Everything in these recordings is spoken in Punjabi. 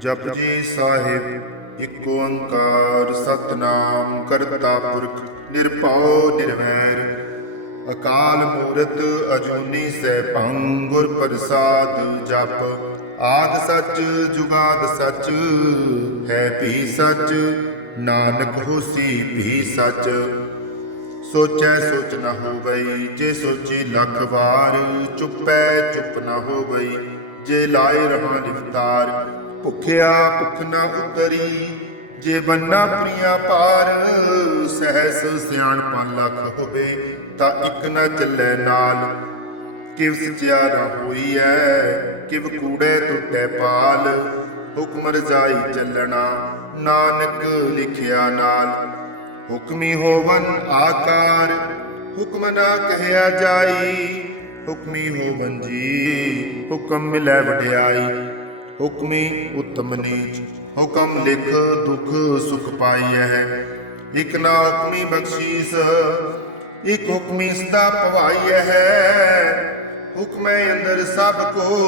ਜਪਜੀ ਸਾਹਿਬ, ਇੱਕ ਓੰਕਾਰ ਸਤਨਾਮ ਕਰਤਾ ਪੁਰਖ, ਨਿਰਭਉ, ਨਿਰਵੈਰ। ਅਕਾਲ ਮੂਰਤ ਅਜੂਨੀ ਸੈਭੰ ਗੁਰ ਪ੍ਰਸਾਦ ਜਪ, ਆਦ ਸੱਚ, ਜੁਗਾਦ ਸੱਚ, ਹੈ ਭੀ ਸੱਚ, ਨਾਨਕ ਹੋਸੀ ਭੀ ਸੱਚ। ਸੋਚੈ ਸੋਚ ਨਾ ਹੋਵਈ, ਜੇ ਸੋਚੀ ਲੱਖ ਵਾਰ, ਚੁੱਪੈ ਚੁੱਪ ਨਾ ਹੋਵਈ, ਜੇ ਲਾਏ ਰਹਾ ਨਿਫ਼ਤਾਰ ਭੁਖਿਆ ਭੁਖ ਨਾ ਉਤਰੀ, ਜੇ ਬੰਨਾ ਪ੍ਰਿਆ ਪਾਰ ਸਹਿਸ ਸਿਆਣਪਨ ਲੱਖ ਹੋਵੇ, ਤਾਂ ਇੱਕ ਨਾ ਚੱਲੇ ਨਾਲ। ਕਿਵ ਸਚਿਆਰਾ ਹੋਈ ਐ ਕਿਵ ਕੂੜੇ ਟੁੱਟੇ ਪਾਲ। ਹੁਕਮ ਰਜਾਈ ਚੱਲਣਾ, ਨਾਨਕ ਲਿਖਿਆ ਨਾਲ। ਹੁਕਮੀ ਹੋਵਨ ਆਕਾਰ, ਹੁਕਮ ਨਾ ਕਹਿਆ ਜਾਈ। ਹੁਕਮੀ ਹੋਵਨ ਜੀ, ਹੁਕਮ ਮਿਲੈ ਵਡਿਆਈ। ਹੁਕਮੀ ਉਤਮ ਨੀਚ, ਹੁਕਮ ਲਿਖ ਦੁਖ ਸੁਖ ਪਾਈਐ। ਇਕ ਨਾ ਹੁਕਮੀ ਬਖਸ਼ੀਸ, ਇਕ ਹੁਕਮੀ ਸਦਾ ਭਵਾਈਐ ਹੁਕਮੈ ਅੰਦਰ ਸਭ ਕੋ,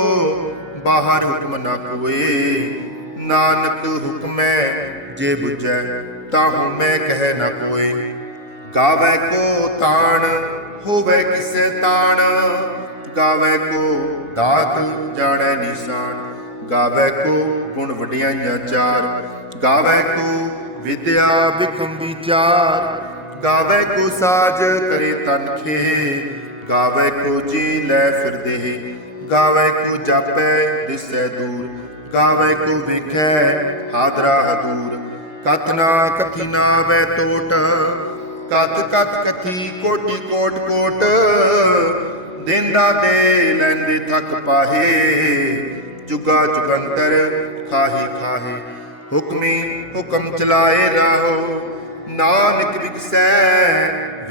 ਬਾਹਰ ਹੁਕਮ ਨਾ ਕੋਏ ਨਾਨਕ ਹੁਕਮੈ ਜੇ ਬੁਝੈ, ਤਾਹੂ ਮੈਂ ਕਹਿ ਨਾ ਕੋਏ। ਗਾਵੇ ਕੋ ਤਾਣ, ਹੋਵੇ ਕਿਸੇ ਤਾਣ। ਗਾਵੇ ਕੋ ਦਾਤ, ਜਾਣੈ ਨਿਸ਼ਾਨ। ਗਾਵੇ ਕੋ ਗੁਣ ਵਡਿਆਈਆਂ ਚਾਰ, ਗਾਵੇ ਕੋ ਵਿਦਿਆ ਵਿਖਮ ਵਿਚਾਰ ਗਾਵੇ ਕੋ ਸਾਜ ਕਰੇ ਤਨਖੇ ਗਾਵੇ ਕੋ ਜੀ ਲੈ ਫਿਰਦੇ ਗਾਵੇ ਕੋ ਜਾਪੈ ਦਿਸੈ ਦੂਰ, ਗਾਵੇ ਕੋ ਵੇਖੈ ਹਾਦਰਾ ਹਦੂਰ। ਕਥ ਨਾ ਵੈ ਟੋਟ ਕਤ ਕਤ ਕਥੀ ਕੋਟੀ ਕੋਟ ਕੋਟ, ਦਿੰਦਾ ਦੇ ਲੈਂਦੇ ਥੱਕ ਪਾਹੇ। ਜੁਗਾ ਜੁਗੰਤਰ ਖਾਹੀ ਖਾਹੀ। ਹੁਕਮੀ ਹੁਕਮ ਚਲਾਏ ਰਾਹੋ, ਨਾਨਕ ਵਿਕਸੈ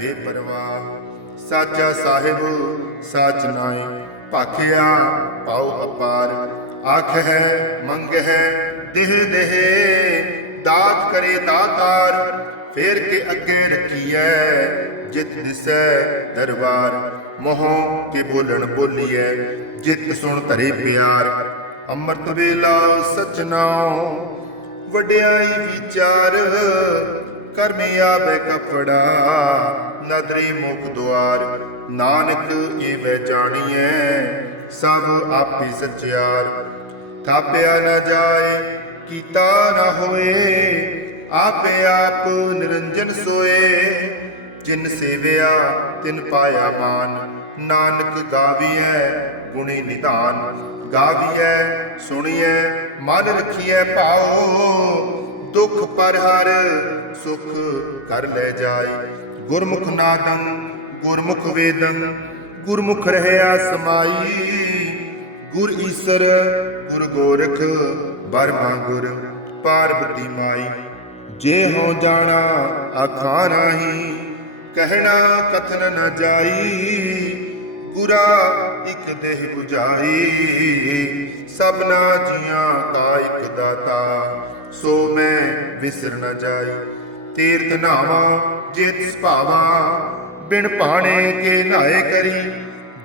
ਵੇ ਪਰਵਾਹ। ਸਾਚਾ ਸਾਹਿਬ, ਸਾਚ ਨਾਏ ਭਾਖਿਆ ਪਾਉ ਅਪਾਰ। ਆਖ ਹੈ ਮੰਗ ਹੈ ਦੇਹ ਦੇਹ, ਦਾਤ ਕਰੇ ਦਾਤਾਰ। ਫੇਰ ਕੇ ਅੱਗੇ ਰੱਖੀਐ, ਜਿਤ ਦਿਸੈ ਦਰਬਾਰ। ਮੋਹ ਕੇ ਬੋਲਣ ਬੋਲੀਐ, ਜਿਤ ਸੁਣ ਧਰੇ ਪਿਆਰ। ਅੰਮ੍ਰਿਤ ਵੇਲਾ ਸਚਨਾਉ ਵਡਿਆਈ ਵਿਚਾਰ, ਕਰਮੀ ਆਵੇ ਕਪੜਾ, ਨਦਰੀ ਮੁਖ ਦੁਆਰ, ਨਾਨਕ ਏਵੇਂ ਜਾਣੀਐ, ਸਭ ਆਪੇ ਸਚਿਆਰ। ਥਾਪਿਆ ਨਾ ਜਾਏ, ਕੀਤਾ ਨਾ ਹੋਏ, ਆਪੇ ਆਪ ਨਿਰੰਜਨ ਸੋਏ। ਜਿਨ ਸੇਵਿਆ, ਤਿਨ ਪਾਇਆ ਮਾਨ, ਨਾਨਕ ਗਾਵੀਐ, ਗੁਣੀ ਨਿਧਾਨ। ਗਾਵੀਐ ਸੁਣੀਐ, ਮਨ ਰਖੀਐ ਭਾਉ। ਦੁਖ ਪਰ ਹਰ ਸੁਖ ਕਰ ਲੈ ਜਾਏ ਗੁਰਮੁਖ ਨਾਦੰ, ਗੁਰਮੁਖ ਵੇਦੰ, ਗੁਰਮੁਖ ਰਹਿਆ ਸਮਾਈ। ਗੁਰ ਈਸਰ, ਗੁਰ ਗੋਰਖ, ਬਰਮਾ ਗੁਰ, ਪਾਰਬਤੀ ਮਾਈ। ਜੇ ਹੋ ਜਾਣਾ ਆਖਾਂ ਨਹੀਂ ਕਹਿਣਾ ਕਥਨ ਨ ਜਾਈ। ਗੁਰਾ ਇਕ ਦੇਹ 부ਝਾਈ ਸਭਨਾ ਜੀਆਂ ਕਾ ਇਕ ਦਾਤਾ। ਸੋ ਮੈਂ ਵਿਸਰ ਨ ਜਾਈ। ਤੀਰਥ ਨਾਵਾ ਜਿਤ ਸੁਭਾਵਾ। ਬਿਨ ਪਾਣੇ ਕੇ ਨਾਏ ਕਰੀ।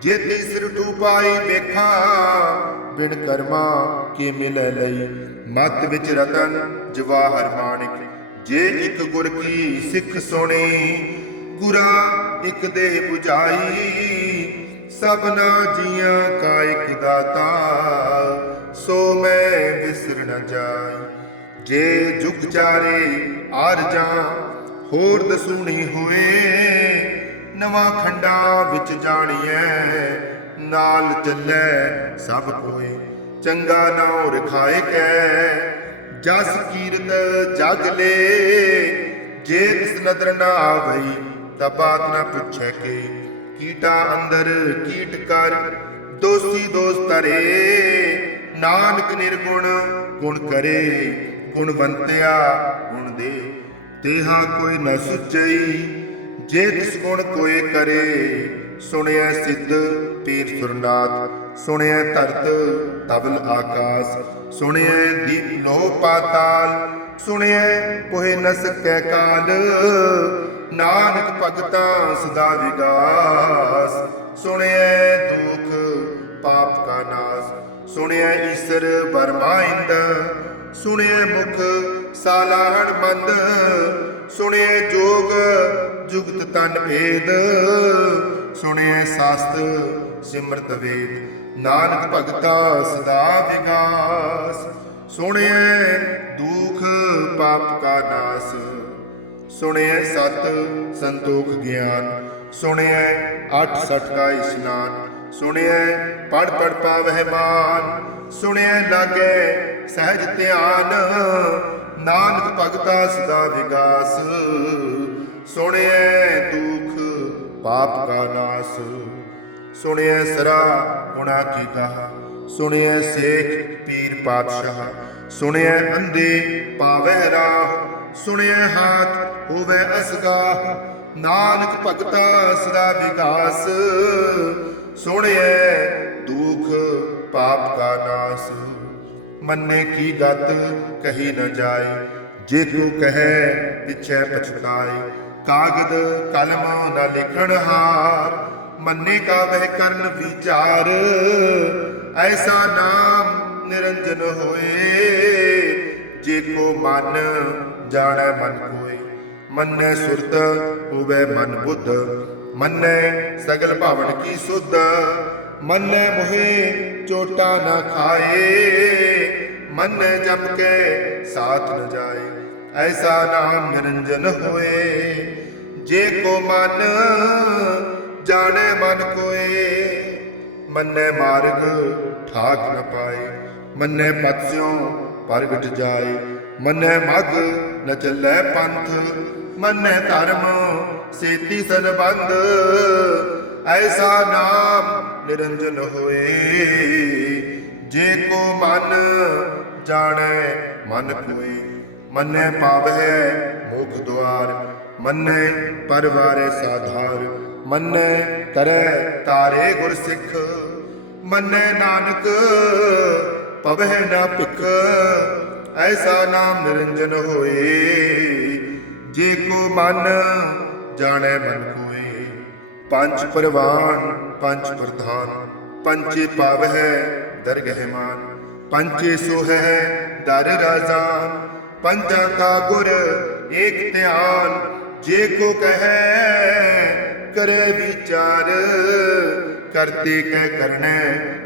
ਜੇ ਤਿਸਰ ਟੂਪਾਈ ਵੇਖਾਂ। ਬਿਨ ਕਰਮਾ ਕੇ ਮਿਲੈ ਲਈ। ਮਤ ਵਿੱਚ ਰਤਨ ਜਵਾਹਰ ਮਾਨਿਕ ਜੇ ਇੱਕ ਗੁਰ ਕੀ ਸਿੱਖ ਸੁਣੀ। ਗੁਰਾ ਇੱਕ ਦੇ 부ਝਾਈ ਸਭਨਾ ਜੀਆਂ ਕਾ ਦਾਤਾ ਸੋ ਮੈਂ ਵਿਸਰ ਨ ਜਾਈ। ਜੇ ਜੁਗ ਚਾਰੇ ਆਰਜਾਂ ਹੋਰ ਦਸੂਣੀ ਹੋਏ। ਨਵਾਂ ਖੰਡਾ ਵਿੱਚ ਜਾਣੀਐ, ਨਾਲ ਚੱਲੈ ਸਭ ਕੋਏ। ਚੰਗਾ ਨਾਉ ਰਖਾਏ ਕੈ, ਜਸ ਕੀਰਤ ਜਗ ਲੇ। ਜੇ ਤਿਸ ਨਦਰ ਨਾ ਆਵਈ, ਤਾਂ ਬਾਤ ਨਾ ਪੁੱਛੈ ਕੇ। ਕੀਟਾ ਅੰਦਰ, ਕੀਟ ਕਰ। ਦੋਸੀ ਦੋਸ ਤਰੇ ਨਾਨਕ ਨਿਰਗੁਣ, ਗੁਣ ਕਰੇ। ਗੁਣਵੰਤਿਆ, ਗੁਣ ਦੇ। ਤੇਹਾ ਕੋਈ ਨ ਸੁਚਈ, ਜੇ ਤਿਸ ਗੁਣ ਕੋਏ ਕਰੇ। ਸੁਣਿਆ ਸਿੱਧ ਪੀਰ ਸੁਰਨਾਥ ਸੁਣਿਆ ਧਰਤ ਤਬਲ ਆਕਾਸ। ਸੁਣਿਆ ਦੀਪ ਲੋ ਪਾਤਾਲ ਸੁਣਿਆ ਕੋਏ ਨ ਸਕੈ ਕਾਲ। ਨਾਨਕ ਭਗਤਾ ਸਦਾ ਵਿਗਾਸ। ਸੁਣਿਆ ਦੁਖ, ਪਾਪ ਕਾ ਨਾਸ। ਸੁਣਿਆ ਈਸਰ ਬਰਮਾਇੰਦ ਸੁਣਿਐ ਮੁਖ, ਸਾਲਾਹਣ ਮੰਦ। ਸੁਣਿਐ ਜੋਗ, ਜੁਗਤ ਤਨ ਭੇਦ। ਸੁਣਿਐ ਸਾਸਤ, ਸਿਮਰਤ ਵੇਦ। ਨਾਨਕ ਭਗਤਾ ਸਦਾ ਵਿਗਾਸ। ਸੁਣਿਐ ਦੁਖ, ਪਾਪ ਕਾ ਨਾਸ। ਸੁਣਿਐ ਸਤ ਸੰਤੋਖ ਗਿਆਨ, ਸੁਣਿਐ ਅੱਠ ਸਠ ਕਾ ਇਸ਼ਨਾਨ, ਸੁਣਿਐ ਪੜ ਪੜ ਪਾਵਹਿ ਮਾਨ, ਸੁਣਿਐ ਲਾਗੇ ਸਹਿਜ ਧਿਆਨ, ਨਾਨਕ ਭਗਤਾ ਸਦਾ ਵਿਗਾਸ, ਸੁਣਿਐ ਦੁਖ ਪਾਪ ਕਾ ਨਾਸ, ਸੁਣਿਐ ਸਰਾ ਗੁਣਾ ਕੀ ਕਹਾ, ਸੁਣਿਐ ਸੇਖ ਪੀਰ ਪਾਤਸ਼ਾਹ ਸੁਣਿਐ ਅੰਧੇ ਪਾਵੈ ਰਾਹ ਸੁਣਿਐ ਹਾਥ ਹੋਵੇ ਅਸਗਾਹ। ਨਾਨਕ ਭਗਤਾ ਸਦਾ ਵਿਗਾਸ ਸੁਣਿਐ ਦੁਖ ਪਾਪ ਕਾ ਨਾਸ। ਮੰਨੇ ਕੀ ਗਤ ਕਹੀ ਨ ਜਾਏ, ਜੇ ਤੂੰ ਕਹੈ ਪਿਛੈ ਪਛਤਾਏ। ਕਾਗਦ ਕਲਮ ਨਾ ਲਿਖਣ ਹਾਰ, ਮੰਨੇ ਕਾ ਵਹਿ ਕਰਨ ਵਿਚਾਰ। ਐਸਾ ਨਾਮ ਨਿਰੰਜਨ ਹੋਏ ਜੇ ਕੋ ਮਨ ਜਾਣੈ ਮਨ ਕੋਏ ਮੰਨੈ ਸੁਰਤ ਹੋਵੇ ਮਨ ਬੁੱਧ, ਮੰਨੈ ਸਗਲ ਭਾਵਨ ਕੀ ਸੁਧ, ਮੰਨੈ ਮੋਹਿ ਚੋਟਾ ਨਾ ਖਾਏ, ਮੰਨੈ ਜਮ ਕੇ ਸਾਥ ਨ ਜਾਏ, ਐਸਾ ਨਾਮ ਨਿਰੰਜਨ ਹੋਏ। ਜੇ ਕੋ ਮਨ ਜਾਣੈ ਮਨ ਕੋਏ ਮੰਨੈ ਮਾਰਗ ਠਾਕ ਨ ਪਾਏ, ਮੰਨੈ ਪਤ ਸਿਉ ਪ੍ਰਗਟ ਜਾਏ। ਮੰਨੈ ਮਗ ਨ ਚੱਲੈ ਪੰਥ। ਮੰਨੈ ਧਰਮ, ਸੇਤੀ ਸੰਬੰਧ। ਐਸਾ ਨਾਮ ਨਿਰੰਜਨ ਹੋਏ। ਜੇ ਕੋ ਮਨ ਜਾਣੈ, ਮਨ ਕੋਏ। ਮੰਨੈ ਪਾਵੈ ਮੁਖ ਦੁਆਰ। ਮੰਨੈ ਪਰਵਾਰੇ ਸਾਧਾਰ। ਮੰਨੈ ਕਰੈ ਤਾਰੇ ਗੁਰ ਸਿੱਖ ਮੰਨੈ ਨਾਨਕ ਪਵਹਿ ਨਾ ਭਿਖ, ਐਸਾ ਨਾਮ ਨਿਰੰਜਨ ਹੋਏ। ਜੇ ਕੋ ਮਨ ਜਾਣੈ ਮਨ ਕੋਏ, ਪੰਜ ਪਰਵਾਨ, ਪੰਜ ਪ੍ਰਧਾਨ ਪੰਚੇ ਪਾਵਹਿ ਦਰਗਹਿ ਮਾਨ ਪੰਚੇ ਸੋਹੈ ਦਰ ਰਾਜ਼ਾਨ, ਪੰਜਾਂ ਕਾ ਗੁਰ ਏਕ ਧਿਆਨ, ਜੇ ਕੋ ਕਹੈ ਕਰੇ ਵਿਚਾਰ, ਕਰਤੇ ਕਹਿ ਕਰਨੈ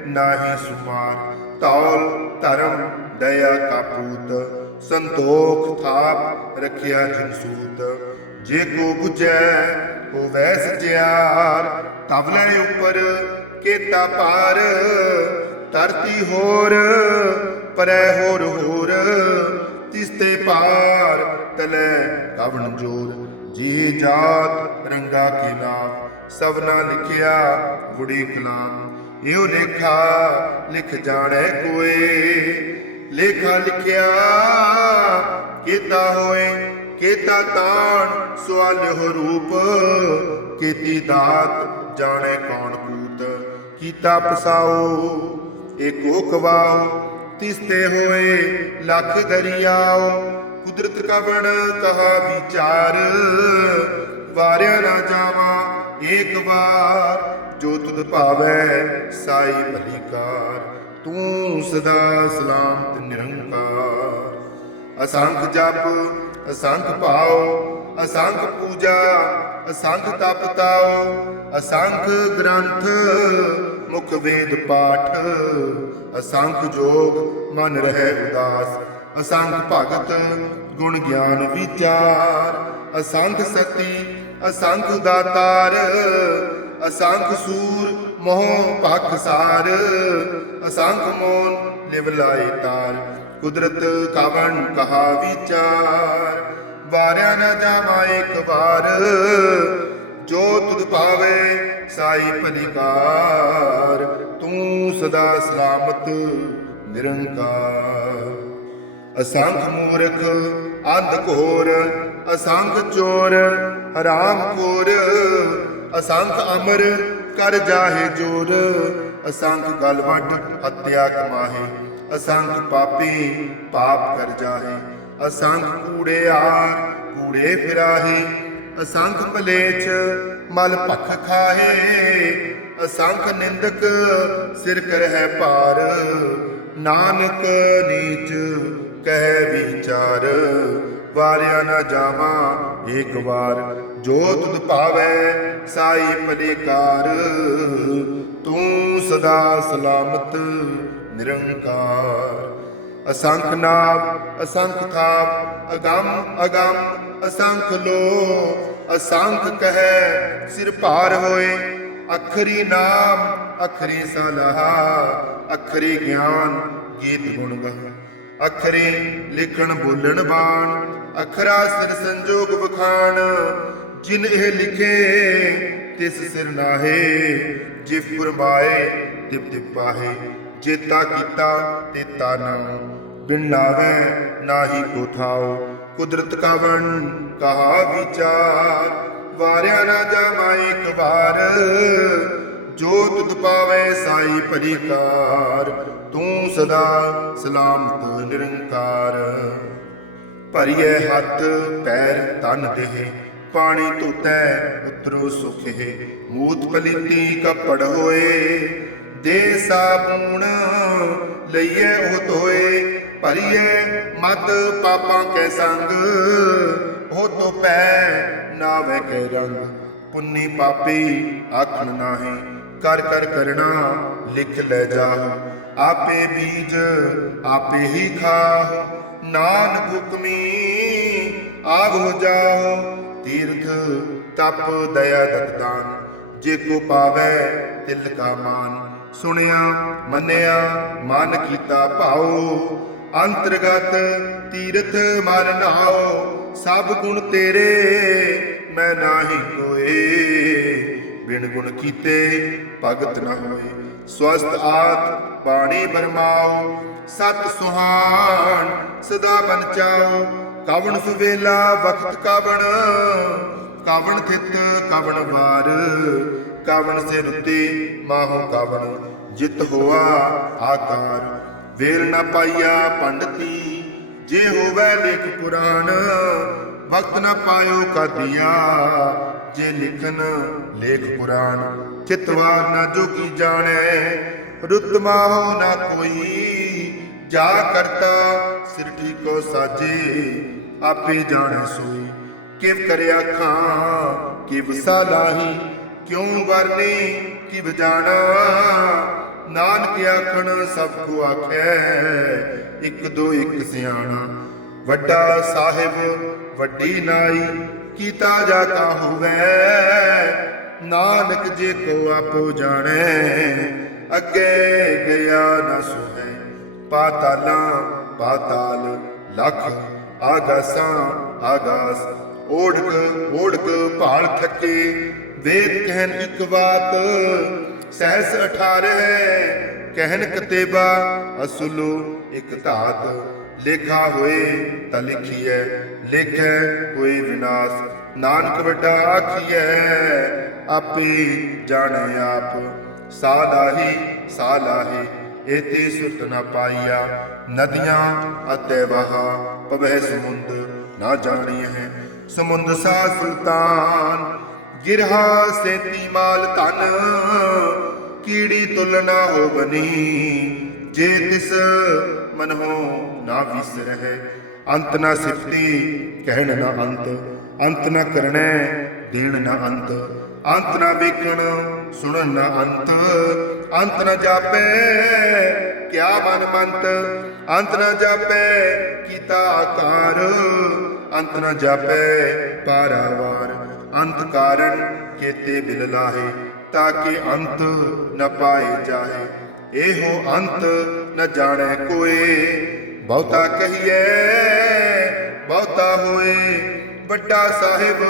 ਨਾਹੀ ਸੁਮਾਰ। ਤੌਲ ਧਰਮ ਦਇਆ ਕਾਪੂਤ ਸੰਤੋਖ ਥਾਪ ਰਖਿਆ ਜਿਨ ਜੇ ਕੋ 부ਜੈ ਹੋਵੈ ਸਚਿਆਰ ਤਵਲੇ ਉੱਪਰ ਕੇਤਾ ਪਾਰ। ਧਰਤੀ ਹੋਰ, ਪਰੈ ਹੋਰ ਹੋਰ ਤਿਸਤੇ ਪਾਰ ਤਲੇ ਕਵਣ ਜੋਰ। ਜੀ ਜਾਤ ਰੰਗਾ ਕੀ ਨਾਮ ਸਭਨਾ ਲਿਖਿਆ ਗੁੜੀ ਕਲਾਮ ਇਹੋ ਲੇਖਾ ਲਿਖ ਜਾਣੈ ਕੋਏ। ਲੇਖਾ ਲਿਖਿਆ, ਕੀਤਾ ਹੋਏ, ਕੀਤਾ ਤਾਣ ਸਵਾਲ ਹੋ ਰੂਪ। ਕੀਤੀ ਦਾਤ, ਜਾਣੈ ਕੌਣ ਕੂਤ। ਕੀਤਾ ਪਸਾਓ, ਏਕੋ ਕਵਾਓ ਤਿਸਤੇ ਹੋਏ, ਲੱਖ ਦਰਿਆਓ। ਕੁਦਰਤ ਕਵਣ ਕਹਾ ਵਿਚਾਰ। ਵਾਰਿਆ ਨਾ ਜਾਵਾ ਏਕ ਵਾਰ, ਜੋ ਤੁਧ ਭਾਵੈ ਸਾਈ ਭਲੀਕਾਰ ਤੂੰ ਸਦਾ ਸਲਾਮਤ ਨਿਰੰਕਾਰ। ਅਸੰਖ ਜਪ, ਅਸੰਖ ਭਾਉ, ਅਸੰਖ ਪੂਜਾ, ਅਸੰਖ ਤਪ ਤਾਉ, ਅਸੰਖ ਗ੍ਰੰਥ, ਮੁਖ ਵੇਦ ਪਾਠ। ਅਸੰਖ ਜੋਗ, ਮਨ ਰਹਿ ਉਦਾਸ। ਅਸੰਖ ਭਗਤ, ਗੁਣ ਗਿਆਨ ਵਿਚਾਰ। ਅਸੰਖ ਸਤੀ ਅਸੰਖ ਦਾਤਾਰ ਅਸੰਖ ਸੂਰ ਮੋਹ ਭਖ ਸਾਰ, ਅਸੰਖ ਮੋਨ ਲਿਵ ਲਾਏ ਤਾਰ, ਕੁਦਰਤ ਕਾਵਣ ਕਹਾ ਵਿਚਾਰ। ਵਾਰਿਆ ਨਾ ਜਾਵਾ ਇੱਕ ਵਾਰ, ਜੋ ਤੁਧ ਪਾਵੇ ਸਾਈ ਭਲਿਕਾਰ ਤੂੰ ਸਦਾ ਸਲਾਮਤ, ਨਿਰੰਕਾਰ। ਅਸੰਖ ਮੂਰਖ, ਅੰਧ ਘੋਰ, ਅਸੰਖ ਚੋਰ ਹਰਾਮ ਖੋਰ ਅਸੰਖ ਅਮਰ ਕਰ ਜਾਹੇ ਜੋਰ। ਅਸੰਖ ਗਲਵਟ ਹੱਤਿਆ ਕਮਾਹੇ। ਅਸੰਖ ਪਾਪੀ ਪਾਪ ਕਰ ਜਾਹੇ। ਅਸੰਖ ਕੂੜਿਆਰ ਕੂੜੇ ਫਿਰਾਹੇ। ਅਸੰਖ ਭਲੇਛ ਮਲ ਭਖ ਖਾਹੇ। ਅਸੰਖ ਨਿੰਦਕ, ਸਿਰ ਕਰਹਿ ਭਾਰ। ਨਾਨਕ ਨੀਚ, ਕਹਿ ਵਿਚਾਰ। ਵਾਰਿਆ ਨਾ ਜਾਵਾਂ ਏਕ ਵਾਰ। ਜੋ ਤੁਧ ਭਾਵੈ ਸਾਈ ਪਨੇਕਾਰ ਤੂੰ ਸਦਾ ਸਲਾਮਤ, ਨਿਰੰਕਾਰ। ਅਸੰਖ ਨਾਮ ਅਸੰਖ ਥਾਪ ਅਗੰਮ ਅਗੰਮ, ਅਸੰਖ ਲੋ। ਅਸੰਖ ਕਹੈ, ਸਿਰ ਭਾਰ ਹੋਏ, ਅਖਰੀ ਨਾਮ, ਅਖਰੀ ਸਲਾਹਾ, ਅਖਰੀ ਗਿਆਨ, ਗੀਤ ਗੁਣ ਗਹ। ਅਖਰੀ ਲਿਖਣ ਬੋਲਣ ਬਾਣ, ਅਖਰਾ ਸਿਰ ਸੰਜੋਗ ਬਖਾਨ ਜਿਨ ਇਹ ਲਿਖੇ, ਤਿਸ ਸਿਰ ਨਾਹੇ ਜਿਵ ਫਰਮਾਏ ਤਿਪ ਤਿਪ ਪਾਹੇ ਜੇਤਾ ਕੀਤਾ ਤੇਤਾ ਨਾਮ ਬਿਨ ਨਾਵੇ ਨਾਹੀ ਕੋ ਥਾਓ ਕੁਦਰਤ ਕਾਵਣ ਕਹਾ ਵਿਚਾਰ। ਵਾਰਿਆ ਨਾ ਜਾਮਾ ਇੱਕ ਵਾਰ, ਜੋ ਤੁਧ ਪਾਵੇ ਸਾਈ ਪਰਿਕਾਰ। ਤੂੰ ਸਦਾ ਸਲਾਮਤ ਨਿਰੰਕਾਰ। ਭਰੀਏ ਹੱਥ, ਪੈਰ, ਤਨ ਦੇਹ ਪਾਣੀ ਧੋਤੈ ਉਤਰੋ ਸੁਖੇ, ਮੂਤ ਪਲੀਤੀ ਕਪੜ ਹੋਏ। ਦੇ ਸਾਬੂਣ ਲਈਏ ਉਹ ਧੋਏ ਭਰੀਏ ਮਤ ਪਾਪਾਂ ਕੈ ਸੰਗ। ਉਹ ਤੋ ਪੈ ਨਾਵੇ ਕੈ ਰੰਗ, ਪੁੰਨੀ ਪਾਪੀ ਆਖਣ ਨਾਹੀ। ਕਰ ਕਰ ਕਰਣਾ ਲਿਖ ਲੈ ਜਾ ਆਪੇ ਬੀਜ ਆਪੇ ਹੀ ਖਾਹੁ। ਨਾਨਕ ਹੁਕਮੀ ਆਵੋ ਜਾਓ ਤੀਰਥ ਤਪ ਦਇਆ ਦਤਦਾਨ ਜੇ ਕੋ ਪਾਵੈ ਤਿਲ ਕਾ ਮਾਨ। ਸੁਣਿਆ, ਮੰਨਿਆ, ਮਨ ਕੀਤਾ ਭਾਉ, ਅੰਤਰਗਤ ਤੀਰਥ ਮਨ ਨਾਓ ਸਭ ਗੁਣ ਤੇਰੇ, ਮੈਂ ਨਾਹੀ ਕੋਏ। ਬਿਨ ਗੁਣ ਕੀਤੇ ਭਗਤ ਨਾ ਹੋਏ। ਸਵਸਤ ਆਤ ਬਾਣੀ ਬਰਮਾਓ ਸਤ ਸੁਹਾਣ ਸਦਾ ਬਨ ਚਾਓ ਕਵਣ ਸੁਵੇਲਾ, ਵਖਤ ਕਵਣ। ਕਾਵਣ ਥਿਤ ਕਵਣ ਵਾਰ। ਕਵਣ ਸੇ ਰੁੱਤੇ ਮਾਹੋ ਕਵਣ। ਜਿਤ ਹੋਆ ਆਕਾਰ। ਵੇਲ ਨ ਪਾਈਆ ਪੰਡਤੀ। ਜੇ ਹੋਵੇ ਲਿਖ ਪੁਰਾਣ ਵਕਤ ਨਾ ਪਾਇਓ ਕਾਦੀਆ। ਜੇ ਲਿਖਨ ਲੇਖ ਪੁਰਾਣ ਚਿਤਵਾਰ ਨਾ ਜੋ ਕੀ ਜਾਣੈ। ਰੁੱਤ ਮਾਹੋ ਨਾ ਕੋਈ। ਜਾ ਕਰਤਾ ਸਿਰ ਠੀਕੋ ਸਾਜੇ। ਆਪੇ ਜਾਣੈ ਸੋਈ ਕਿਵ ਕਰਿਆ ਖਾਂ ਕਿਵ ਸਾਲਾਹੀ, ਕਿਉ ਵਰਨੇ, ਕਿਵ ਜਾਣਾ। ਨਾਨਕ ਆਖਣ, ਸਭ ਕੋ ਆਖੈ, ਇੱਕ ਦੋ ਇੱਕ ਸਿਆਣਾ। ਵੱਡਾ ਸਾਹਿਬ, ਵੱਡੀ ਨਾਈ, ਕੀਤਾ ਜਾ ਕਾ ਹੋਵੇ। ਨਾਨਕ ਜੇ ਕੋ ਆਪੋ ਜਾਣੈ, ਅੱਗੇ ਗਿਆ ਨਾ ਸੁਹੈ ਪਾਤਾਲਾਂ, ਪਾਤਾਲ, ਲਖ। ਆਗਾਸਾਂ, ਆਗਾਸ, ਓੜਕ ਓੜਕ ਭਾਲ ਥੱਕੇ ਵੇਦ ਕਹਿਨ ਇੱਕ ਬਾਤ, ਸਹਿਸ 18 ਕਹਿਨ ਕਤੇਬਾ, ਅਸੁਲੋ ਇੱਕ ਧਾਤ, ਲੇਖਾ ਹੋਏ ਤਾਂ ਲਿਖੀਐ, ਲੇਖੈ ਹੋਏ ਵਿਨਾਸ਼, ਨਾਨਕ ਵੱਡਾ ਆਖੀਐ, ਆਪੇ ਜਾਣੈ ਆਪ, ਸਾਲਾਹੀ ਸਾਲਾਹੀ ਏਤੇ ਸੁਰਤ ਨ ਪਾਈਆ, ਨਦੀਆਂ ਅਤੇ ਵਹਾ ਪਵੈ ਸਮੁੰਦ ਨਾ ਜਾਣੀਐ। ਹੈ ਸਮੁੰਦ ਸਾ ਸੁਲਤਾਨ, ਗਿਰਹਾ ਸੇਤੀ ਮਾਲ ਧਨ, ਕੀੜੀ ਤੁਲਨਾ ਹੋ ਬਨੀ ਜੇ ਤਿਸ ਮਨ ਨਾ ਵਿਸਰਹਿ ਅੰਤ ਨਾ ਸਿਫਤੀ, ਕਹਿਣ ਨਾ ਅੰਤ ਅੰਤ ਨਾ ਕਰਣੈ ਦੇਣ ਨਾ ਅੰਤ। ਅੰਤ ਨਾ ਵੇਖਣ, ਸੁਣਨ ਨਾ ਅੰਤ। ਅੰਤ ਨਾ ਜਾਪੈ, ਕਿਆ ਮਨ ਮੰਤ? ਅੰਤ ਨਾ ਜਾਪੈ, ਕੀਤਾ ਆਕਾਰ। ਅੰਤ ਨ ਜਾਪੈ ਪਾਰਾਵਾਰ ਅੰਤ ਕਾਰਨ ਕੇਤੇ ਬਿਲ ਲਾਹੇ ਤਾਂ ਕਿ ਅੰਤ ਨ ਪਾਏ ਜਾਏ ਇਹੋ ਅੰਤ ਨ ਜਾਣੈ ਕੋਏ, ਬਹੁਤਾ ਕਹੀਐ, ਬਹੁਤਾ ਹੋਏ। ਵੱਡਾ ਸਾਹਿਬ,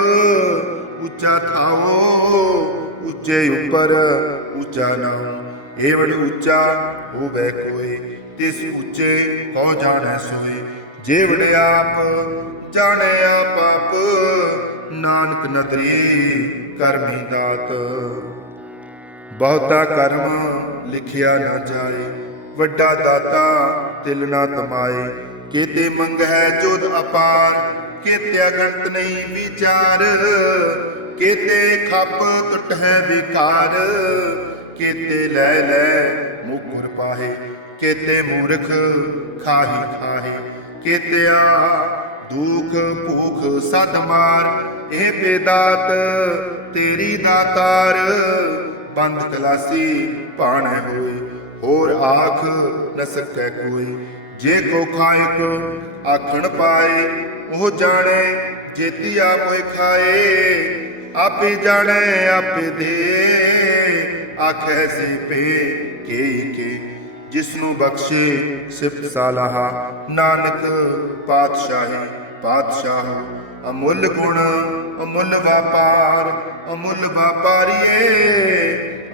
ਉੱਚਾ ਥਾਓ ਉੱਚੇ ਉੱਪਰ, ਉੱਚਾ ਨਾਮ ਏਵੜ ਉੱਚਾ ਹੋਵੇ ਕੋਏ ਤਿਸ ਉੱਚੇ ਕੋ ਜਾਣੈ ਸੋਏ। ਜੇਵੜ ਆਪ ਜਾਣੈ ਆਪ ਨਾਨਕ ਨਦਰੀ ਕਰਮੀ ਦਾਤ। ਬਹੁਤਾ ਕਰਮ ਲਿਖਿਆ ਨਾ ਜਾਏ, ਵੱਡਾ ਦਾਤਾ ਤਿਲ ਨਾ ਤਮਾਏ। ਕੀਤੇ ਮੰਗੈ ਜੋਦ ਅਪਾਰ, ਕੀਤੇ ਅਗੰਤ ਨਹੀਂ ਵਿਚਾਰ। ਕੀਤੇ ਖੱਪ ਟੁੱਟ ਹੈ ਵਿਕਾਰ। ਕੀਤੇ ਲੈ ਲੈ ਮੁਕੁਰ ਪਾਹੇ, ਕੀਤੇ ਮੂਰਖ ਖਾਹੀ ਖਾਹੇ ਕੀਤਿਆ ਦੁਖ ਭੂਖ ਸਦ ਮਾਰ, ਇਹ ਬੇਦਾਤ ਤੇਰੀ ਦਾਤਾਰ ਬੰਦ ਕਲਾਸੀ ਭਾਣੇ ਹੋਏ, ਹੋਰ ਆਖ ਨ ਸਕੈ ਕੋਈ। ਜੇ ਕੋ ਖਾਇਕ ਆਖਣ ਪਾਏ, ਉਹ ਜਾਣੇ ਜੇਤੀ ਆਪ ਹੋਏ ਖਾਏ। ਆਪੇ ਜਾਣੇ, ਆਪੇ ਦੇ। ਆਖੈ ਸੇ ਪੇ ਕੇ ਕੇ ਜਿਸ ਨੂੰ ਬਖਸ਼ੇ ਸਿਫਤ ਸਾਲਾਹਾ ਨਾਨਕ ਪਾਤਸ਼ਾਹੀ ਪਾਤਸ਼ਾਹ ਅਮੁੱਲ ਗੁਣ ਅਮੁੱਲ ਵਪਾਰ ਅਮੁੱਲ ਵਪਾਰੀਏ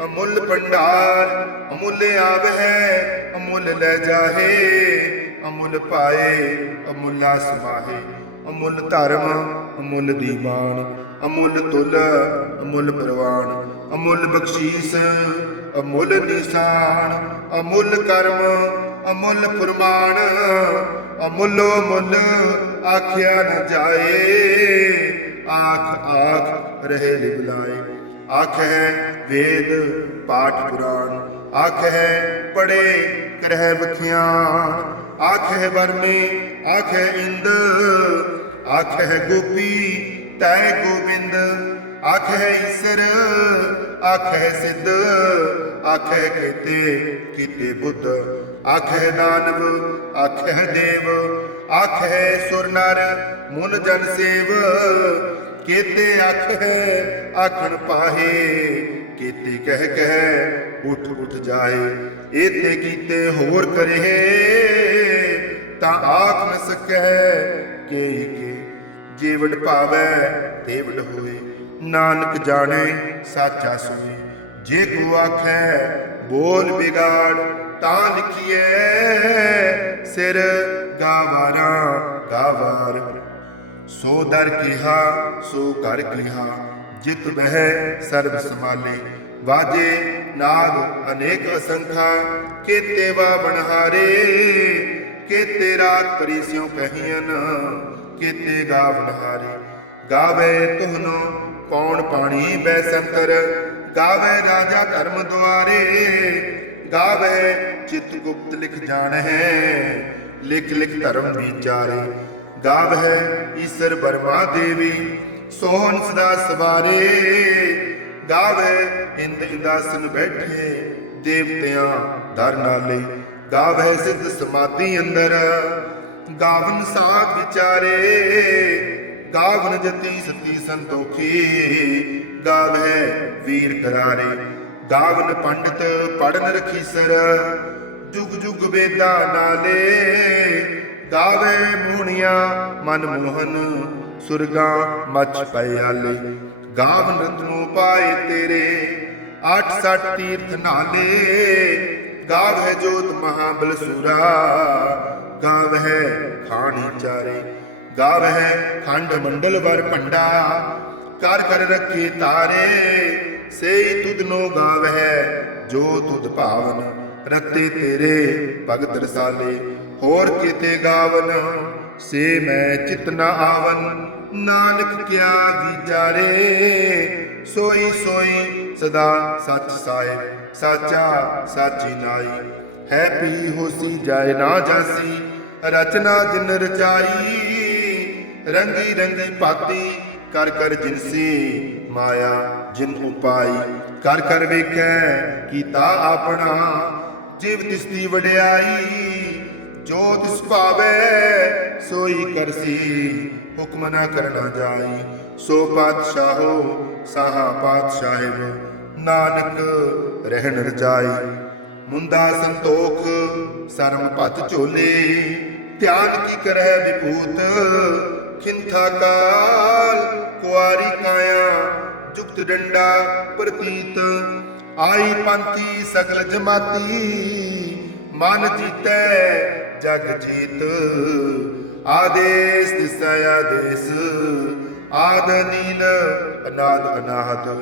ਅਮੁੱਲ ਭੰਡਾਰ ਅਮੁੱਲ ਆਵਹਿ ਅਮੁੱਲ ਲੈ ਜਾਹੇ ਅਮੁੱਲ ਪਾਏ ਅਮੁੱਲਾ ਸਮਾਹੇ ਅਮੁੱਲ ਧਰਮ, ਅਮੁੱਲ ਦੀਵਾਨ, ਅਮੁੱਲ ਤੁਲ, ਅਮੁੱਲ ਪ੍ਰਵਾਨ, ਅਮੁੱਲ ਬਖਸ਼ੀਸ, ਅਮੁੱਲ ਨਿਸ਼ਾਨ, ਅਮੁੱਲ ਕਰਮ, ਅਮੁੱਲ ਫਰਮਾਨ, ਅਮੁੱਲੋ ਮੁੱਲ ਆਖਿਆ ਨ ਜਾਏ। ਆਖ ਆਖ, ਰਹੇ ਲਿਬਲਾਏ। ਆਖ ਹੈ ਵੇਦ ਪਾਠ ਪੁਰਾਣ। ਆਖ ਹੈ ਪੜੇ ਕਰਹਿ ਵਖਿਆਨ। ਆਖ ਹੈ ਵਰਮੇ ਆਖ ਹੈ ਇੰਦ। ਆਖ ਹੈ ਗੋਪੀ, ਤੈ ਗੋਬਿੰਦ। ਆਖ ਹੈ ਈਸਰ ਆਖ ਸਿੱਧ। ਆਖ ਕੀਤੇ ਕੀਤੇ ਬੁੱਧ। ਆਖ ਦਾਨਵ ਆਖ ਦੇਵ। ਆਖ ਸੁਰ ਨਰ, ਮੁਨ ਜਨ ਸੇਵ। ਕੀਤੇ ਆਖ ਆਖਣ ਪਾਹੇ। ਕੀਤੇ ਕਹਿ ਕਹਿ, ਉਠ ਉਠ ਜਾਏ। ਏਤੇ ਕੀਤੇ ਹੋਰ ਕਰੇ ਤਾਂ ਆਖ ਨ ਸਕੈ ਕੇ ਕੇ। ਜੀਵਨ ਭਾਵੈ ਤੇਵਡ ਹੋਏ। ਨਾਨਕ ਜਾਣੇ, ਸਾਚਾ ਸੁਣੇ। ਜੇ ਕੋ ਆਖੈ, ਬੋਲ ਬਿਗਾੜ ਤਾਂ ਲਿਖੀਐ, ਸਿਰ ਗਾਵਾਰਾ ਗਾਵਾਰ ਸੋ ਦਰ ਕਿਹਾ, ਸੋ ਕਰ ਕਿਹਾ। ਜਿਤ ਬਹਿ, ਸਰਬ ਸਮਾਲੇ ਵਾਜੇ ਨਾਗ ਅਨੇਕ ਅਸੰਖਾ, ਕੇਤੇ ਵਾ ਬਣਹਾਰੇ ਕੇਤੇ ਰਾਤ ਕਰੀ ਸਿਉ ਕਹੀਨ ਕੇਤੇ ਗਾਵਨ ਗਾਵੇ ਤੁਹਨੋ ਪੌਣ ਪਾਣੀ ਬੈ ਸੰਤਰ? ਗਾਵੇ ਰਾਜਾ ਧਰਮ ਦੁਆਰੇ। ਗਾਵੇ ਚਿਤ ਗੁਪਤ ਲਿਖ ਜਾਣ ਹੈ ਲਿਖ ਲਿਖ ਧਰਮ ਵਿਚਾਰੇ। ਗਾਵਹਿ ਈਸ਼ਰ ਬਰਮਾ ਦੇਵੀ, ਸੋਹਨ ਸਦਾ ਸਵਾਰੇ। ਗਾਵੇ ਇੰਦ ਇੰਦਾਸਨ ਬੈਠੇ, ਦੇਵਤਿਆਂ ਦਰ ਨਾਲੇ ਗਾਵੇ ਸਿੱਧ ਸਮਾਧੀ ਅੰਦਰ। ਗਾਵਨ ਸਾਧ ਵਿਚਾਰੇ, ਗਾਵਨ ਜਤੀ ਸਤੀ ਸੰਤੋਖੀ। ਗਾਵੇ ਵੀਰ ਕਰਾਰੇ ਗਾਵਨ ਪੰਡਿਤ ਪੜਨ ਰਖੀਸਰ। ਜੁਗ ਜੁਗ ਵੇਦਾ ਨਾਲੇ ਗਾਵੇ ਮੂਣੀਆਂ ਮਨ ਮੋਹਨ। ਸੁਰਗਾ ਮਚ ਪਿਆਲੇ ਗਾਵਨ ਰਤਨੋ ਪਾਏ ਤੇਰੇ। ਅੱਠ ਸੱਠ ਤੀਰਥ ਨਾਲੇ ਗਾਵੇ ਜੋਤ ਮਹਾਬਲ ਸੂਰਾ ਗਾਵੇ ਖਾਣੀ ਚਾਰੇ, ਗਾਵੇ ਖੰਡ ਮੰਡਲ ਵਰ ਭੰਡਾ, ਕਰ ਕਰ ਰੱਖੇ ਤਾਰੇ, ਸੇਈ ਤੁਧਨੋ ਗਾਵੇ ਜੋ ਤੁਧ ਭਾਵਨ, ਰਤੇ ਤੇਰੇ ਭਗਤ ਰਸਾਲੇ, ਹੋਰ ਕੀਤੇ ਗਾਵਨ, ਸੇ ਮੈਂ ਚਿਤ ਨ ਆਵਨ, ਨਾਨਕ ਕਿਆ ਵਿਚਾਰੇ ਸੋਈ ਸੋਈ ਸਦਾ ਸੱਚ ਸਾਏ ਸਾਚਾ ਸਾਚੀ ਨਾਈ। ਹੈ ਪੀ ਹੋਸੀ ਜਾਏ ਨਾ ਜਾਸੀ, ਰਚਨਾ ਜਿਨ ਰਚਾਈ। ਰੰਗੀ ਰੰਗੀ ਪਾਤੀ, ਕਰ ਕਰ ਜਿਨਸੀ ਮਾਇਆ ਜਿਨ ਉਪਾਈ। ਕਰ ਕਰ ਵੇਖੈ ਕੀਤਾ ਆਪਣਾ, ਜਿਵ ਤਿਸਤੀ ਵਡਿਆਈ। ਜੋ ਤਿਸ ਭਾਵੇ, ਸੋਈ ਕਰਸੀ ਹੁਕਮ ਨਾ ਕਰਨਾ ਜਾਈ। ਸੋ ਪਾਤਸ਼ਾਹੋ, ਸਾਹਾ ਪਾਤਸ਼ਾਹਿਬ ਨਾਨਕ ਰਹਿਣ ਰਜਾਈ। ਮੁੰਦਾ ਸੰਤੋਖ, ਸਰਮ ਪਤ ਝੋਲੇ। ਧਿਆਨ ਕੀ ਕਰੈ ਵਿਭੂਤ, ਖਿੰਥਾ ਕਾਲ। ਕੁਆਰੀ ਕਾਇਆ, ਜੁਗਤ ਡੰਡਾ ਪ੍ਰਤੀਤ। ਆਈ ਪੰਥੀ ਸਗਲ ਜਮਾਤੀ। ਮਨ ਜੀਤੈ ਜਗ ਜੀਤ। ਆਦੇਸ ਤਿਸੈ ਆਦੇਸ। ਆਦ ਅਨਾਦ ਅਨਾਹਤ।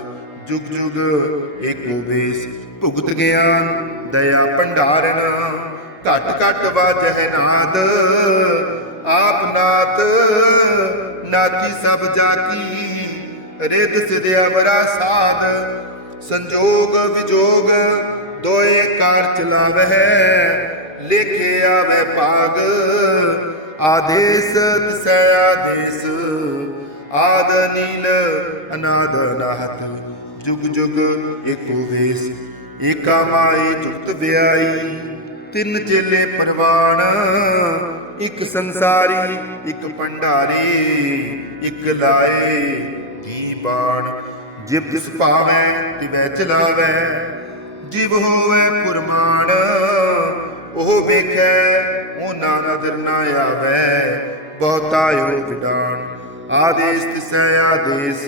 ਜੁਗ ਜੁਗ ਏਕੋ ਵੇਸ ਭੁਗਤ ਗਿਆਨ, ਦਇਆ ਭੰਡਾਰਨ, ਘਟ ਘਟ ਵਾਜਹਿ ਨਾਦ, ਆਪ ਨਾਤ ਨਾਤੀ ਸਭ ਜਾਤੀ ਰਿਦ ਸਿਧਿਆ ਵਰਾ ਸਾਧ, ਸੰਜੋਗ ਵਿਜੋਗ ਦੋਏ ਕਾਰ ਚਲਾਵਹਿ, ਲਿਖੇ ਆਵੇ ਭਾਗ, ਆਦੇਸ ਤਿਸੈ ਆਦੇਸ, ਆਦ ਨੀਲ ਅਨਾਦ ਨਾਹਤ। ਜੁਗ ਜੁਗ ਏਕੋ ਵੇਸ ਏਕਾ ਮਾਈ ਜੁਗਤ ਵਿਆਈ। ਤਿੰਨ ਚੇਲੇ ਪਰਵਾਨ ਇੱਕ ਸੰਸਾਰੀ, ਇੱਕ ਭੰਡਾਰੀ, ਇੱਕ ਲਾਏ ਦੀ ਬਾਣ। ਜਿਬ ਜਿਸ ਭਾਵੈ, ਤਿਵੈ ਚਲਾਵੈ, ਜਿਵ ਹੋਵੇ ਪੁਰਮਾਨ ਉਹ ਵੇਖੈ, ਉਹ ਨਾ ਨਦਰ ਨਾ ਆਵੈ, ਬਹੁਤਾ ਯੋ ਆਦੇਸ ਤਿਸੈ ਆਦੇਸ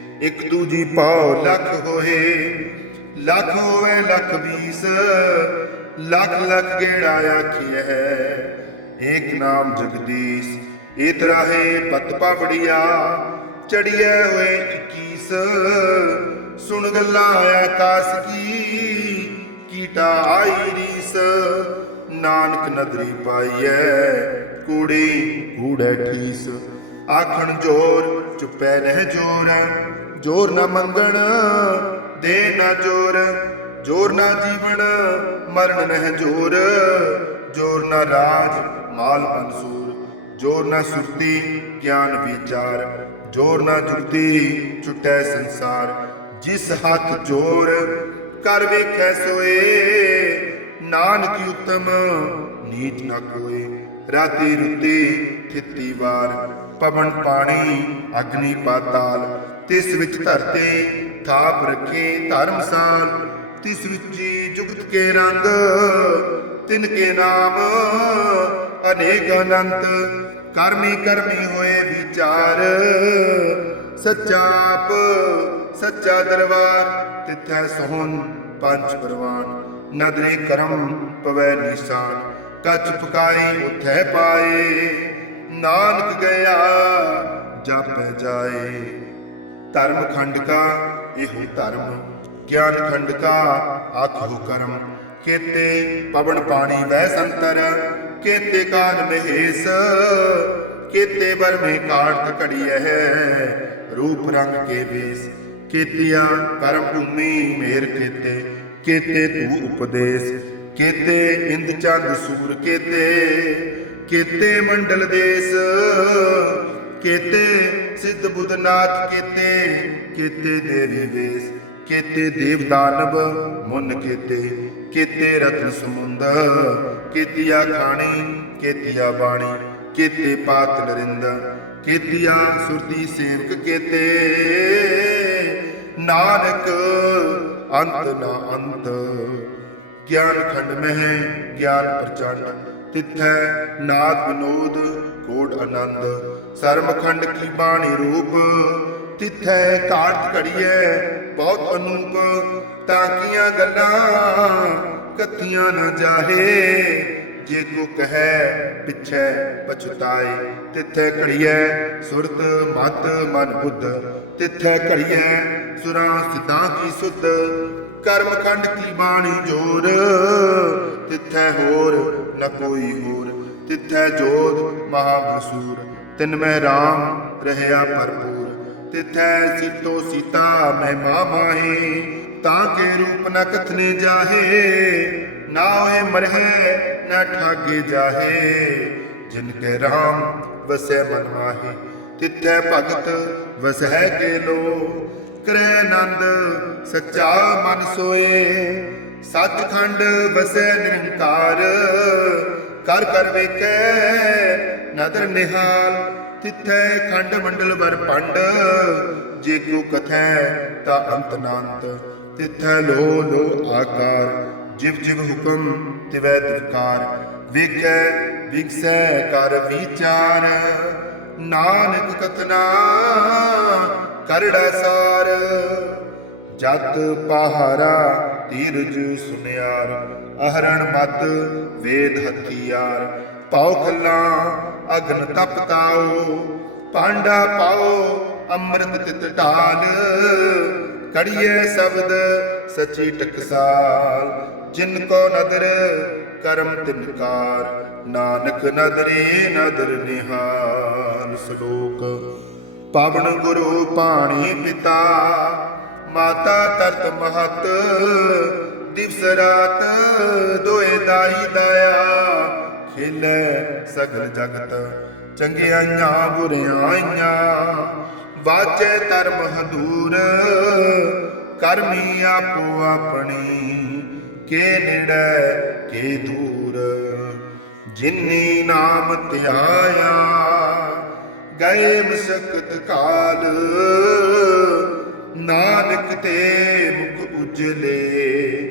ਇਕ ਦੂਜੀ ਪਾਉ ਲੱਖ ਹੋਏ। ਲੱਖ ਹੋਵੇ ਲੱਖ ਵੀਸ ਲੱਖ ਲੱਖ ਗੇੜਾ ਆਖੀਐ। ਏਕ ਨਾਮ ਜਗਦੀਸ਼ ਏਤ ਰਾਹੇ ਪਤ ਪਾਵੜੀਆ। ਚੜੀਐ ਹੋਏ 21 ਸੁਣ ਗੱਲਾਂ ਆਕਾਸ ਕੀ। ਕੀਟਾ ਆਈ ਰੀਸ, ਨਾਨਕ ਨਦਰੀ ਪਾਈਐ। ਕੂੜੀ, ਕੂੜੈ ਠੀਸ। ਆਖਣ ਜੋਰ, ਚੁੱਪੈ ਰਹਿ ਜੋਰ। ਜੋਰ ਨਾ ਮੰਗਣ, ਦੇ ਨਾ ਜੋਰ ਜੋਰ ਨਾ ਜੀਵਨ ਮਰਨ ਨਹਿ ਜੋਰ। ਜੋਰ ਨਾ ਰਾਜ, ਮਾਲ ਮਨਸੂਰ ਜੋਰ ਨਾ ਸੁਰਤੀ, ਗਿਆਨ ਵਿਚਾਰ। ਜੋਰ ਨਾ ਜੁਗਤੀ, ਛੁਟੈ ਸੰਸਾਰ। ਜਿਸ ਹੱਥ ਜੋਰ ਕਰ ਵੇਖੈ ਸੋਏ। ਨਾਨਕ ਉਤਮ, ਨੀਚ ਨਾ ਕੋਏ। ਰਾਤੀ ਰੁੱਤੀ ਥਿੱਤੀ ਵਾਰ। ਪਵਨ ਪਾਣੀ, ਅਗਨੀ ਪਾਤਾਲ। ਤਿਸ ਵਿੱਚ ਧਰਤੇ ਥਾਪ ਰੱਖੇ ਧਰਮਸਾਲ ਤਿਸ ਵਿੱਚ ਜੁਗਤ ਕੇ ਰੰਗ, ਤਿਨ ਕੇ ਨਾਮ ਅਨੇਕ ਅਨੰਤ, ਕਰਮੀ ਕਰਮੀ ਹੋਏ ਵਿਚਾਰ। ਸੱਚਾ ਸੱਚਾ ਦਰਬਾਰ, ਤਿਥੈ ਸੋਹਣ ਪੰਜ ਪ੍ਰਵਾਨ। ਨਦਰੇ ਕਰਮ ਪਵੈ ਨਿਸ਼ਾਨ, ਕੱਚ ਪਕਾਈ ਉਥੈ ਪਾਏ। ਨਾਨਕ ਗਿਆ, ਜਪ ਜਾਏ। ਧਰਮ ਖੰਡ ਕਾ, ਇਹੋ ਧਰਮ। ਗਿਆਨ ਖੰਡ ਕਾ, ਆਖੋ ਕਰਮ। ਕੇਤੇ ਪਵਨ ਪਾਣੀ ਵੈ ਸੰਤਰ, ਕੇਤੇ ਕਾਨ ਮਹੇਸ। ਕੇਤੇ ਬਰਮੇ ਕਾਰਤ ਘੜੀਐ ਰੂਪ ਰੰਗ ਕੇ ਵੇਸ। ਕੇਤਿਆ ਕਰਮ ਭੂਮੀ ਮੇਰ ਕੇਤੇ ਕੇਤੇ ਤੂ ਉਪਦੇਸ਼। ਕੇਤੇ ਇੰਦ ਚੰਦ ਸੂਰ ਕੇਤੇ ਕੇਤੇ ਮੰਡਲ ਦੇਸ। ਕੇਤੇ, ਸਿੱਧ ਬੁੱਧਨਾਥ ਕੇਤੇ ਕੇਤੇ ਦੇਵੀ ਵੇਸ, ਕੇਤੇ ਦੇਵ ਦਾਨਵ, ਮੁਨ ਕੇਤੇ ਕੇਤੇ ਰਤਨ ਸਮੁੰਦ ਕੇਤੀਆ ਖਾਣੀ, ਕੇਤੀਆ ਬਾਣੀ, ਕੇਤੇ ਪਾਤ ਨਰਿੰਦ ਕੇਤੀਆ ਸੁਰਤੀ ਸੇਵਕ ਕੇਤੇ। ਨਾਨਕ, ਅੰਤ ਨਾ ਅੰਤ, ਗਿਆਨ ਖੰਡ ਮਹਿ, ਗਿਆਨ ਪ੍ਰਚੰਡ, ਤਿਥੈ ਨਾਦ ਵਿਨੋਦ, ਕੋਟ ਆਨੰਦ। ਸਰਮਖੰਡ ਕੀ ਬਾਣੀ ਰੂਪ? ਤਿਥੈ ਕਾਰਤ ਘੜੀਐ, ਬਹੁਤ ਅਨੂਪ। ਤਾਂ ਕੀਆਂ ਗੱਲਾਂ ਕਥੀਆਂ ਨਾ ਜਾਹੇ? ਜੇ ਕੋ ਕਹੈ, ਪਿਛੈ ਪਛਤਾਏ। ਤਿਥੈ ਘੜੀਐ, ਸੁਰਤ ਮਤ ਮਨ ਬੁੱਧ। ਤਿਥੈ ਘੜੀਐ, ਸੁਰਾਂ ਸਿਤਾਂ ਕੀ ਸੁਧ। ਕਰਮ ਖੰਡ ਕੀ ਬਾਣੀ ਜੋਰ? ਤਿਥੈ ਹੋਰ ਨ ਕੋਈ ਹੋਰ। ਤਿਥੈ ਜੋਤ ਮਹਾਭਸੂਰ ਤਿਨ ਮੈਂ RAM ਰਹਿਆ ਭਰਪੂਰ। ਤਿਥੈ ਸੀਤੋ ਸੀਤਾ, ਮਹਿਮਾ ਮਾਹੇ। ਤਾਂ ਕੇ ਰੂਪ ਨ ਕਥਨੇ ਜਾਹੇ, ਨਾ ਹੋਏ ਮਰਹਿ, ਨਾ ਠਾਗੇ ਜਾਹੇ। ਜਿਨ ਕੇ RAM ਵਸੈ ਮਨ ਮਾਹੀ, ਤਿਥੈ ਭਗਤ ਵਸਹਿ ਕੇ ਲੋ। ਕਰੈ ਆਨੰਦ ਸੱਚਾ ਮਨ ਸੋਏ ਸਤਖੰਡ ਵਸੈ ਨਿਰੰਕਾਰ। ਕਰ ਕਰ ਵੇਖੈ, ਨਦਰ ਨਿਹਾਲ, ਤਿਥੈ ਖੰਡ ਮੰਡਲ ਵਰ ਪੰਡ। ਜੇ ਕੋ ਕਥੈ ਤਾ ਅੰਤ ਨਾੰਤ, ਤਿਥੈ ਲੋ ਲੋ ਆਕਾਰ। ਜਿਵ ਜਿਵ ਹੁਕਮ ਤਿਵੈ ਤਿਵਕਾਰ, ਵੇਖੈ ਵਿਗਸੈ ਕਰ ਵਿਚਾਰ। ਨਾਨਕ ਕਤਨਾ ਕਰੜਾ ਸਾਰ, ਜਤ ਪਹਾਰਾ ਧੀਰਜ ਸੁਨਿਆਰ। ਅਹਰਣ ਮਤ ਵੇਦ ਹਥਿਆਰ। ਪਾਉ ਖੱਲਾ, ਅਗਨ ਤਪਤਾਓ ਪਾਂਡਾ ਪਾਓ ਅੰਮ੍ਰਿਤ ਤਿਤ ਢਾਲ। ਕੜੀਏ ਸ਼ਬਦ ਸਚੀ ਟਕਸਾਲ। ਜਿਨ ਕੋ ਨਦਰ, ਕਰਮ ਤਿਨਕਾਰ ਨਾਨਕ ਨਦਰੇ, ਨਦਰ ਨਿਹਾਲ। ਸ਼ਲੋਕ, ਪਵਨ ਗੁਰੂ ਪਾਣੀ ਪਿਤਾ। ਮਾਤਾ ਤਰਤ ਮਹਤ ਦਿਵਸ ਰਾਤ ਦੋਏ ਦਾਈ ਦਇਆ ਖੇਲੇ ਸਗਲ ਜਗਤ, ਚੰਗਿਆਈਆਂ ਬੁਰਿਆਈਆਂ ਵਾਜੇ ਧਰਮ ਹਦੂਰ, ਕਰਮੀ ਆਪੋ ਆਪਣੀ, ਕੇ ਨੇੜੇ, ਕੇ ਦੂਰ। ਜਿਨੀ ਨਾਮ ਧਿਆਇਆ, ਗਏ ਮਸਕਤ ਕਾਲ, ਨਾਨਕ ਤੇ ਮੁਖ ਉਜਲੇ।